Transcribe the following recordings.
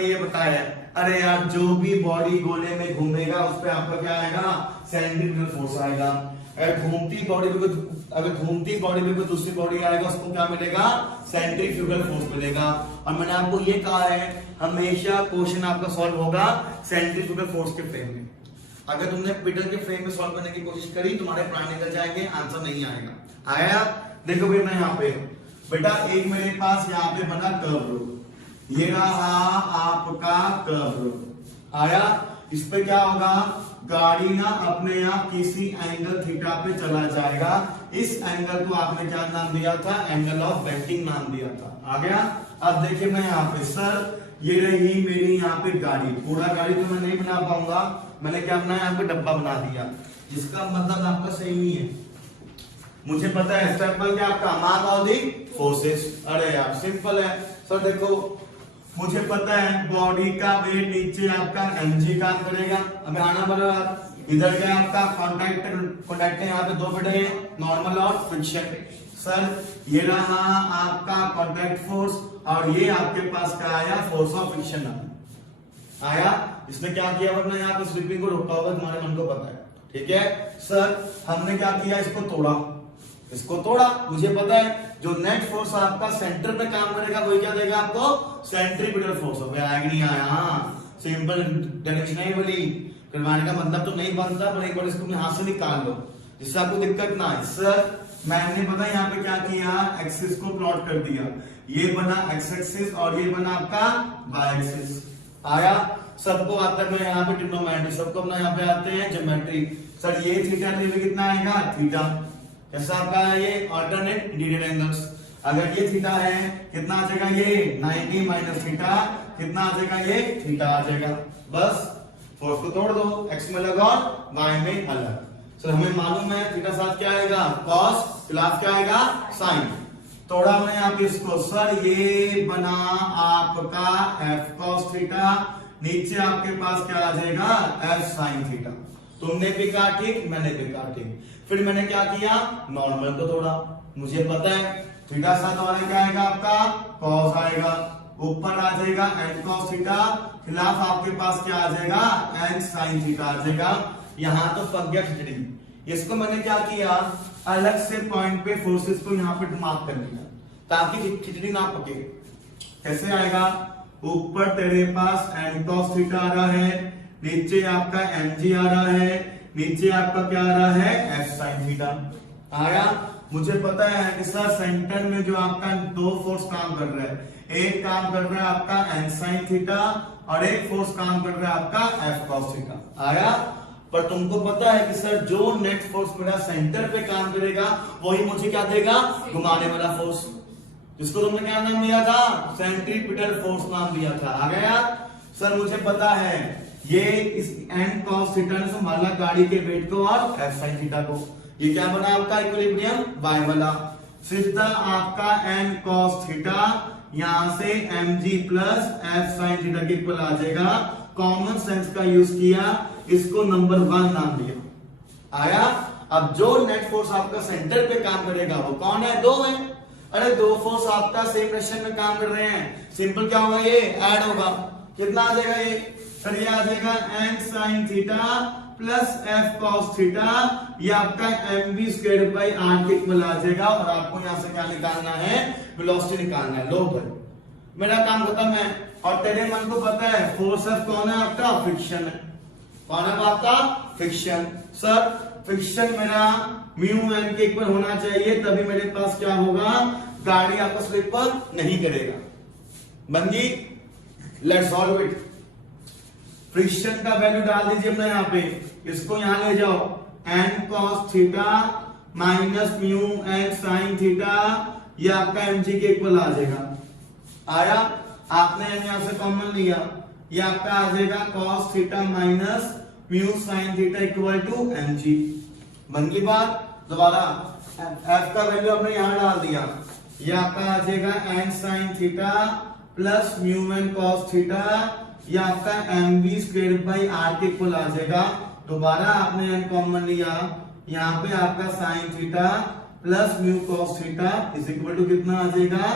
आपने ये बताया है, अरे यार जो भी बॉडी गोले में घूमेगा उस पे आपका क्या आएगा, सेंट्रीफ्यूगल फोर्स आएगा। अगर घूमती बॉडी पे कोई दूसरी बॉडी आएगा उसको क्या मिलेगा, सेंट्रीफ्यूगल फोर्स मिलेगा। और मैंने आपको ये कहा है हमेशा क्वेश्चन आपका सॉल्व होगा सेंट्रीफ्यूगल फोर्स के फ्रेम में। अगर तुमने पिटल के फ्रेम में सॉल्व करने की कोशिश करी तुम्हारे प्राण निकल जाएंगे, आंसर नहीं आएगा। आया? देखो भाई मैं यहाँ पे बेटा एक मेरे पास यहाँ पे बना कर्व, ये रहा आपका कर्व। आया? इस पे क्या होगा, गाड़ी ना अपने आप किसी एंगल थीटा पे चला जाएगा। इस एंगल को आपने क्या नाम दिया था, एंगल ऑफ बेंडिंग नाम दिया था। आ गया? अब देखिए मैं यहाँ पे सर ये रही मेरी यहाँ पे गाड़ी, पूरा गाड़ी तो मैं नहीं बना पाऊंगा, मैंने क्या बनाया, यहाँ पे डब्बा बना दिया, जिसका मतलब आपका सही नहीं है। मुझे पता है स्टेपल क्या आपका मास ऑफ दी फोर्सेस। अरे यार सिंपल है सर, देखो मुझे पता है बॉडी का वेट नीचे आपका mg काम करेगा। अब आना बराबर इधर क्या आपका कॉन्टैक्ट यहाँ पे दो बेटे हैं, नॉर्मल और फ्रिक्शन। सर ये रहा आपका कॉन्टैक्ट फोर्स और ये आपके पास क्या आया, फोर्स ऑफ फ्रिक्शन आया। इसने क्या किया, वरना यहाँ पे स्लिपिंग को रोका होगा, तुम्हारे मन को पता है। ठीक है सर, हमने क्या किया, इसको तोड़ा। मुझे पता है जो नेट फोर्स आपका सेंटर पे काम करेगा वही क्या देगा आपको, सेंट्रीपिटल फोर्स। हो गया आया कि नहीं आया? सिंपल डायरेक्शन है बोली, करवाने का मतलब तो नहीं बनता, पर एक बार इसको हाथ से निकाल लो जिससे आपको दिक्कत ना आए। सर मैंने पता यहाँ पे क्या किया, एक्सिस को प्लॉट कर दिया, ये बना एक्स एक्सिस और ये बना आपका वाई एक्सिस। आया? सबको आता है यहाँ पे ट्रिग्नोमेट्री, सबको अपना यहाँ पे आते हैं ज्योमेट्री। सर ये थीटा कितना आएगा, थीटा कैसा आपका है, ये ऑल्टरनेट इंटीरियर एंगल्स। अगर ये थीटा है कितना आ जाएगा, ये 90 माइनस थीटा कितना आ जाएगा, ये थीटा आ जाएगा। बस फोर्स को तोड़ दो, एक्स में अलग और वाई में अलग। सर हमें मालूम है थीटा साथ क्या आएगा, कॉस, खिलाफ क्या आएगा, साइन। तोड़ा हमने यहाँ पे इसको, सर ये बना आपका एफ कॉस थीटा, नीचे आपके पास क्या आ जाएगा, एफ साइन थीटा। तुमने भी कहा ठीक, मैंने भी कहा ठीक। फिर मैंने क्या किया, नॉर्मल को तोड़ा। मुझे पता है थीटा साथ वाला क्या आएगा आपका, कॉस आएगा, ऊपर आ जाएगा एन कॉस थीटा, खिलाफ आपके पास क्या आ जाएगा, एन साइन थीटा आ जाएगा। यहाँ तो पक गया खिचड़ी। इसको मैंने क्या किया, अलग से पॉइंट पे फोर्सेस को यहाँ पे मार्क कर दिया ताकि खिचड़ी ना पके। कैसे आएगा, ऊपर तेरे पास एन कॉस थीटा आ रहा है, नीचे आपका mg आ रहा है, नीचे आपका क्या आ रहा है, f sin थीटा आया। मुझे पता है कि सर सेंटर में जो आपका दो फोर्स काम कर रहा है, एक काम कर रहा है आपका n sin थीटा और एक फोर्स काम कर रहा है आपका f cos थीटा। आया? पर तुमको पता है कि सर जो नेट फोर्स मेरा सेंटर पे काम करेगा वही मुझे क्या देगा, घुमाने वाला फोर्स, जिसको तुमने क्या नाम दिया था, सेंट्रीपिटल फोर्स नाम दिया था। आ गया? सर मुझे पता है ये इस एन कॉस थीटा ने संभाला गाड़ी के वेट को और एफ साइन थीटा को। ये क्या बना आपका इक्विलिब्रियम वाई वाला। सीधा आपका एन कॉस थीटा यहां से mg plus F sine theta के इक्वल आ जाएगा। कॉमन सेंस का यूज किया, इसको नंबर 1 नाम दिया। आया? अब जो नेट फोर्स आपका सेंटर पे काम करेगा वो कौन है, दो है। अरे दो फोर्स आपका सेम डायरेक्शन में काम कर रहे हैं, सिंपल क्या होगा, ये ऐड होगा, कितना आ जाएगा, ये सर ये आ जाएगा n sin theta plus f cos theta, ये आपका mv स्क्वायर बाई r के इक्वल आ जाएगा। और आपको यहां से क्या निकालना है, वेलोसिटी निकालना है। लो भाई मेरा काम खत्म है। और तेरे मन को पता है फोर्स F कौन है आपका, फ्रिक्शन है। कौन है आपका, फ्रिक्शन। सर फ्रिक्शन मेरा म्यू n के इक्वल होना चाहिए, तभी मेरे पास क्या होगा, गाड़ी आपको स्लिप नहीं करेगा। बन गई, लेट्स सॉल्व इट। फ्रिक्शन का वैल्यू डाल दीजिए अपना यहाँ पे, इसको यहाँ ले जाओ, n cos theta minus mu n sin theta, ये आपका mg के इक्वल आ जाएगा। आया? आपने यहां से कॉमन लिया, ये आपका आ जाएगा cos theta minus mu sin theta equal to mg। बन गई बात। दोबारा f का वैल्यू आपने यहां डाल दिया, ये आपका आ जाएगा n sin theta plus mu n cos theta, ये आपका mv स्क्वायर बाई r के इक्वल आ जाएगा। दोबारा आपने n कॉमन लिया, यहाँ पे आपका sin theta plus mu cos theta is equal to कितना आ जाएगा,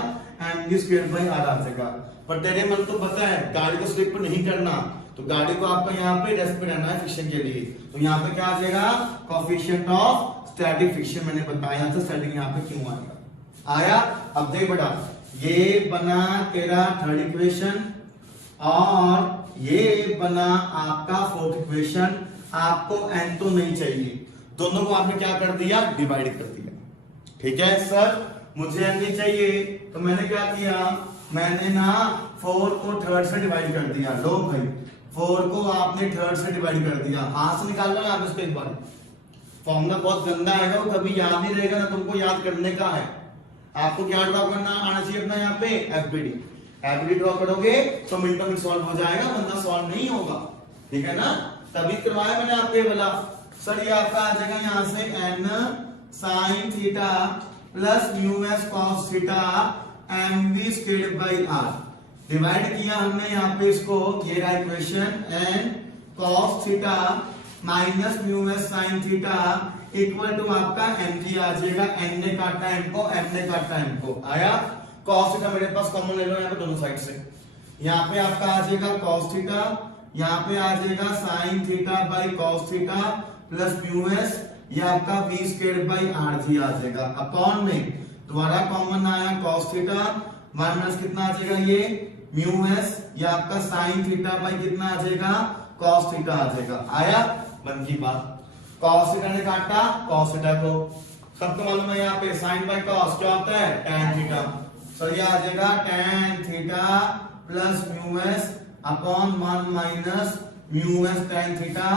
mv स्क्वायर बाई r आ जाएगा। पर तेरे मन को पता है गाड़ी को स्लिप नहीं करना, तो गाड़ी को आपको यहाँ पे रेस्ट पे रहना है फ्रिक्शन के लिए, तो यहाँ पे क्या आ जाएगा कोएफिशिएंट ऑफ स्टैटिक फ्रिक्शन। मैंने बताया था स्टैटिक यहाँ पे क्यों आएगा। आया? अब देख बेटा, ये बना तेरा थर्ड इक्वेशन और ये बना आपका फोर्थ इक्वेशन। आपको n तो नहीं चाहिए, दोनों को आपने क्या कर दिया, डिवाइड कर दिया। ठीक है सर, मुझे n नहीं चाहिए, तो मैंने क्या किया, मैंने ना 4 को थर्ड से डिवाइड कर दिया। लो भाई, 4 को आपने थर्ड से डिवाइड कर दिया। हाथ से निकाल लो आप इसको एक बार। फॉर्मूला बहुत गंदा आएगा, वो कभी याद नहीं रहेगा ना, तुमको याद करने का है। आपको क्या ड्रॉ करना आना चाहिए अपना यहाँ पे, एफबीडी ड्रॉ करोगे तो मिनटों में सॉल्व हो जाएगा, वरना सॉल्व नहीं होगा। ठीक है ना, तभी करवाया मैंने आपको ये वाला। सर ये आपका आ जाएगा यहाँ से n sin theta plus mu s cos theta mv squared by r। Divide किया हमने यहाँ पे इसको, ये रहा equation n cos theta minus mu s sin theta equal to आपका mg आ जाएगा। n ने काटा m को, m ने काटा m को। आया? cos थीटा मेरे पास कॉमन ले लो यहाँ पे दोनों साइड से। यहाँ पे आपका आ जाएगा cos थीटा, यहाँ पे आ जाएगा sin theta by cos theta plus mu S, ये आपका v स्क्वायर्ड बाई rg आ जाएगा। अपॉन में दोबारा कॉमन आया cos थीटा, माइनस कितना आ जाएगा ये म्यू एस, ये आपका sin थीटा बाई कितना आ जाएगा cos थीटा आ जाएगा। आया? बन की बात। cos थीटा ने काटा cos थीटा को, सबको मालूम है यहाँ पे sin बाई cos क्या होता है, tan थीटा। सर ये आ जाएगा tan theta plus mu S upon 1 minus mu S tan theta.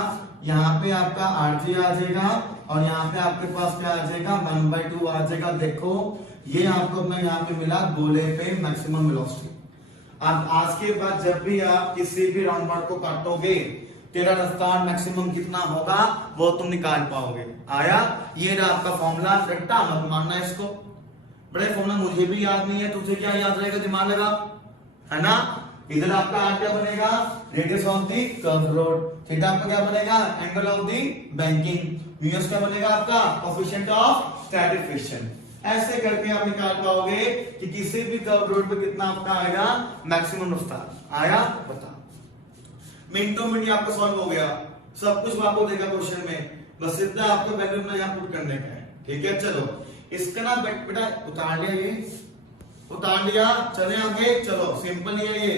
यहाँ पे आपका आरजी आ जाएगा और यहाँ पे आपके पास क्या आ जाएगा 1/2 आ जाएगा। देखो ये आपको अपना यहाँ पे मिला गोले पे मैक्सिमम वेलोसिटी। अब आज के बाद जब भी आप किसी भी राउंड बार को काटोगे, तेरा रफ्तार मैक्सिमम कितना होगा वो तुम निकाल पाओगे। आया? ये रहा आपका फॉर्मूला, रट्टा मत मानना इसको। बड़े फॉर्मूला मुझे भी याद नहीं है, तुझे क्या याद रहेगा, दिमाग लगा, है ना। इधर आपका आर क्या बनेगा, radius of the curve road. Theta आपका क्या बनेगा, angle of the banking. Mu S क्या बनेगा आपका, कोएफिशिएंट ऑफ स्टैटिक फ्रिक्शन। ऐसे करके आप निकाल पाओगे कि किसी भी कर्व रोड पे कितना आपका आएगा मैक्सिमम रफ्तार। आया? बता, मिनटों मिनट आपका सॉल्व हो गया, सब कुछ आपको देगा क्वेश्चन में, बस इतना आपको वैल्यू अपना यहाँ पुट करने का है। ठीक है, चलो इसका ना बेटा उतार लिया, ये उतार लिया, चले आगे, चलो सिंपल ही है ये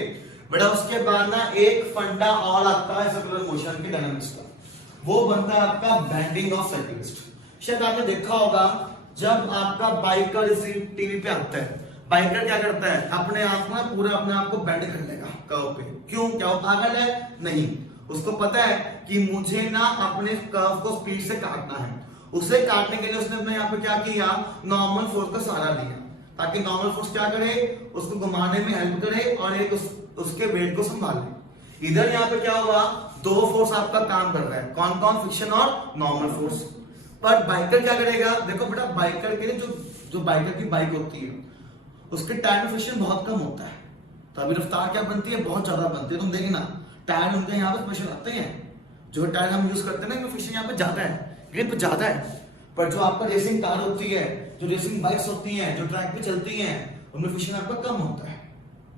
बेटा। उसके बाद ना एक फंडा और आता है सर्कुलर मोशन के डायनामिक्स का, वो बनता है आपका बेंडिंग ऑफ साइक्लिस्ट। शायद आपने देखा होगा जब आपका बाइकर इसी टीवी पे आता है, बाइकर क्या करता है, अपने आप को ना पूरा अपने आप को बेंड कर लेगा कर्व पे। क्यों, क्या वो पागल है? नहीं, उसको पता है कि मुझे ना अपने कर्व को स्पीड से काटना है। उसे काटने के लिए उसने अपने यहाँ पे क्या किया, नॉर्मल फोर्स का सहारा लिया, ताकि नॉर्मल फोर्स क्या करे, उसको घुमाने में हेल्प करे और एक उसके वेट को संभाले। इधर यहाँ पे क्या हुआ, दो फोर्स आपका काम कर रहा है, कौन कौन, फ्रिक्शन और नॉर्मल फोर्स। पर बाइकर क्या करेगा, देखो बेटा बाइकर के लिए जो बाइकर की बाइक होती है उसके टायर में फ्रिक्शन बहुत कम होता है, तभी रफ्तार क्या बनती है, बहुत ज्यादा बनती है। तुम देखना टायर उनके यहाँ पे प्रेशर आते हैं, जो टायर हम यूज करते हैं ना, फ्रिक्शन यहाँ पे ज्यादा है, ग्रिप ज्यादा है। पर जो आपका रेसिंग कार होती है, जो रेसिंग बाइक्स होती हैं, जो ट्रैक पे चलती हैं, उनमें फ्रिक्शन आपका कम होता है।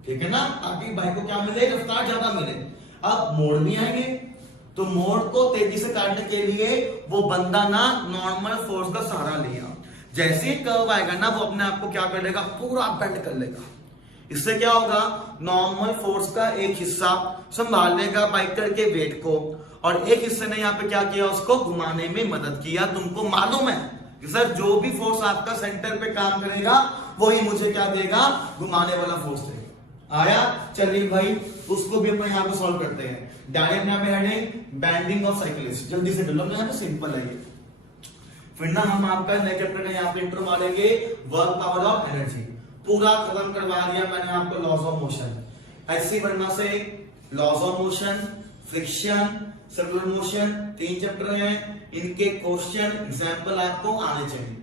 ठीक है ना, ताकि बाइक को क्या मिले, रफ्तार ज्यादा मिले। अब मोड़ भी आएंगे, तो मोड़ को तेजी से काटने के लिए वो बंदा ना नॉर्मल फोर्स का सहारा लिया। जैसे ही कर्व आएगा ना, वो अपने आप को क्या कर लेगा, पूरा बेंड कर लेगा। इससे क्या होगा, नॉर्मल फोर्स का एक हिस्सा संभाल लेगा बाइकर के वेट को, और एक हिस्से ने यहाँ पे क्या किया, उसको घुमाने में मदद किया। तुमको मालूम है कि सर जो भी फोर्स आपका सेंटर पे काम करेगा वही मुझे क्या देगा, घुमाने वाला फोर्स देगा। आया? चलिए भाई उसको भी अपने यहाँ पे सॉल्व करते हैं। डायरेक्ट यहाँ पे हेडिंग बेंडिंग ऑफ साइक्लिस्ट, जल्दी से कर लो, यहाँ पे सिंपल है ये। फिर ना हम आपका नए चैप्टर का यहाँ पे इंट्रो मारेंगे, वर्क पावर ऑफ एनर्जी। पूरा खत्म करवा दिया मैंने आपको लॉज ऑफ मोशन। ऐसी वर्णा से laws of motion, friction, circular motion, 3 chapter हैं, इनके क्वेश्चन एग्जांपल आपको आने चाहिए।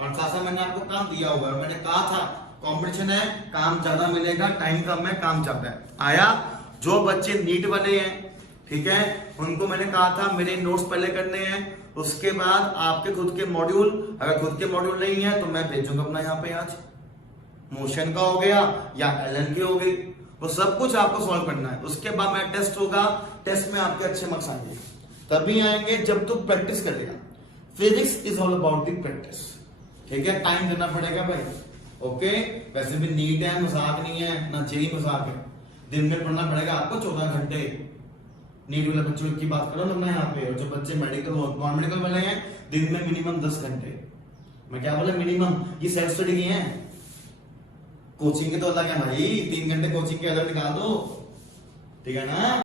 और खासा मैंने आपको काम दिया हुआ है, मैंने कहा था कंपटीशन है, काम ज्यादा मिलेगा, टाइम कम है, काम ज्यादा है। आया? जो बच्चे नीट वाले हैं, ठीक है, उनको मैंने कहा था मेरे नोट्स पहले करने हैं, उसके बाद आपके खुद के मॉड्यूल। अगर खुद के मॉड्यूल नहीं है तो मैं भेजूंगा अपना यहाँ पे, आज मोशन का हो गया या एलन के हो गए, वो सब कुछ आपको सॉल्व करना है। उसके बाद में टेस्ट होगा, टेस्ट में आपके अच्छे मार्क्स आएंगे, तभी आएंगे जब तू प्रैक्टिस करेगा। Physics is all about the practice, ठीक है, टाइम देना पड़ेगा भाई। ओके, वैसे भी नीट है, मजाक नहीं है, ना जेई मजाक है। दिन में पढ़ना पड़ेगा आपको 14 घंटे। नीट वाले बच्चों की बात करो ना यहाँ पे, और जो बच्चे मेडिकल नॉन मेडिकल वाले हैं, दिन में मिनिमम 10 घंटे। मैं क्या बोला मिनिमम, ये सेल्फ स्टडी की है, कोचिंग के तो अलग है भाई, 3 घंटे कोचिंग के अलग निकाल दो, ठीक है ना।